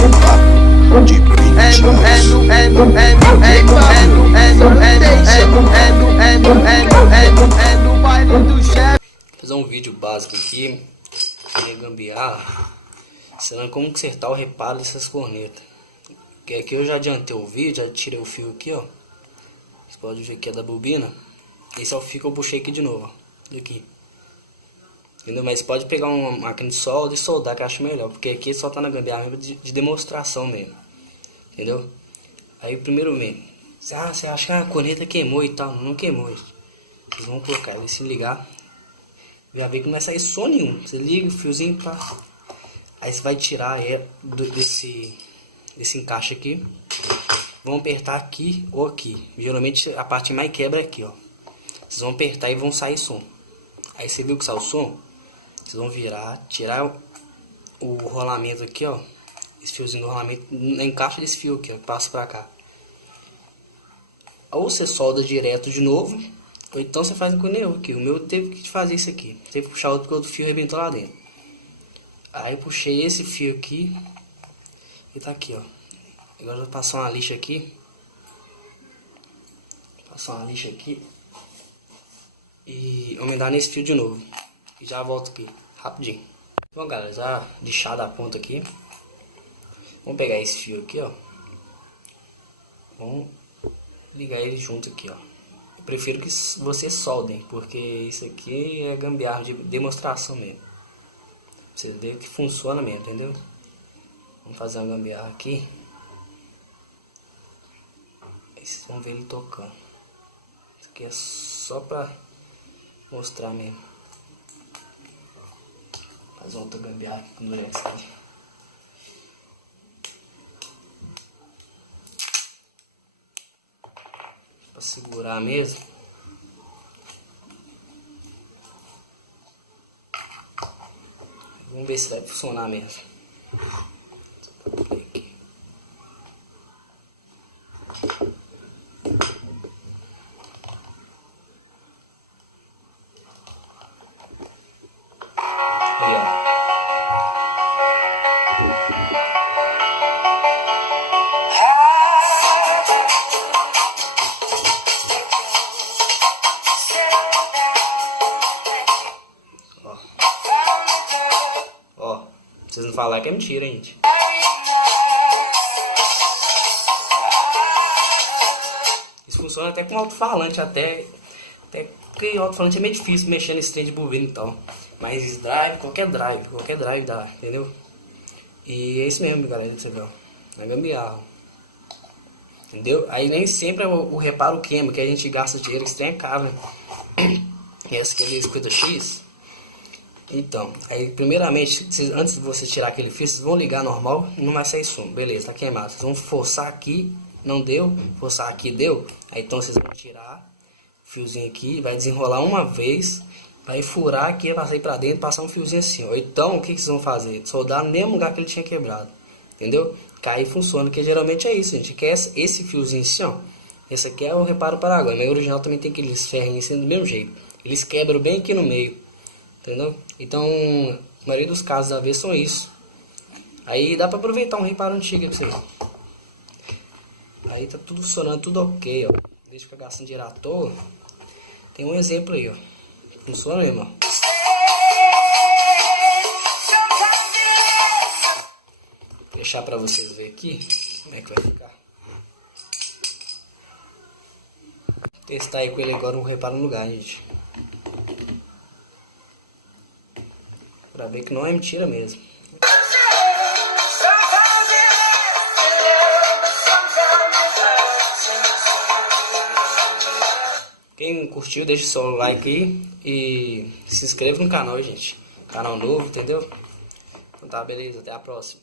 um papo de cringe. Fazer um vídeo básico aqui, gambiarra, ensinando como consertar o reparo dessas cornetas. Que aqui eu já adiantei o vídeo, já tirei o fio aqui, ó. Você pode ver que é da bobina. Esse é o fio que eu puxei aqui de novo, ó. Aqui. Entendeu? Mas pode pegar uma máquina de solda e soldar, que eu acho melhor. Porque aqui só tá na gambiarra de demonstração mesmo. Entendeu? Aí primeiro mesmo. Você acha que a corneta queimou e tal. Não queimou, gente. Vocês vão colocar ele se ligar. Já vê que não vai sair som nenhum. Você liga o fiozinho, tá? Aí você vai tirar desse encaixe aqui. Vão apertar aqui ou aqui. Geralmente a parte que mais quebra é aqui, ó. Vocês vão apertar e vão sair som. Aí você viu que saiu o som? Vocês vão virar, tirar o rolamento aqui, ó. Esse fiozinho do rolamento, encaixa desse fio aqui, ó, passa pra cá. Ou você solda direto de novo, ou então você faz com o meu aqui. O meu teve que fazer isso aqui. Teve que puxar outro porque o outro fio arrebentou lá dentro. Aí eu puxei esse fio aqui e tá aqui, ó. Agora eu vou passar uma lixa aqui. Passar uma lixa aqui. E aumentar nesse fio de novo. E já volto aqui, rapidinho. Bom, galera, já lixado a ponta aqui. Vamos pegar esse fio aqui, ó. Vamos ligar ele junto aqui, ó. Eu prefiro que vocês soldem, porque isso aqui é gambiarra de demonstração mesmo. Pra vocês verem que funciona mesmo, entendeu? Vamos fazer uma gambiarra aqui. Aí vocês vão ver ele tocando. Isso aqui é só pra mostrar mesmo. Faz outra gambiarra aqui com durex aqui. Pra segurar mesmo. Vamos ver se vai funcionar mesmo. Aí, ó. Ó, vocês não falar que é mentira, gente. Isso funciona até com alto-falante, até que alto-falante é meio difícil mexer nesse trem de bobina e tal. Mas qualquer drive dá, entendeu? E é isso mesmo, galera, você vê, ó. Na gambiarra. Entendeu? Aí nem sempre o reparo queima, que a gente gasta dinheiro, que esse trem é caro, né? Esse aqui é 50x. Então, aí primeiramente, antes de você tirar aquele fio, vocês vão ligar normal, não vai sair som, beleza, tá queimado. Vocês vão forçar aqui, não deu, forçar aqui, deu. Aí então vocês vão tirar o fiozinho aqui, vai desenrolar uma vez, vai furar aqui, vai sair pra dentro, passar um fiozinho assim. Ou então, o que vocês vão fazer? Soldar no mesmo lugar que ele tinha quebrado, entendeu? Que aí funciona, que geralmente é isso, gente, que é esse fiozinho assim, ó. Esse aqui é o reparo Paraguai, mas o original também tem aqueles ferrinhos assim do mesmo jeito. Eles quebram bem aqui no meio. Entendeu? Então, a maioria dos casos da vez são isso. Aí dá pra aproveitar um reparo antigo pra você. Aí tá tudo funcionando, tudo ok, ó. Deixa eu ficar gastando dinheiro à toa. Tem um exemplo aí, ó. Funciona mesmo, ó. Vou deixar pra vocês verem aqui como é que vai ficar. Vou testar aí com ele agora um reparo no lugar, gente. Pra ver que não é mentira mesmo. Quem curtiu, deixa o seu like aí e se inscreva no canal, gente. Canal novo, entendeu? Então tá, beleza, até a próxima.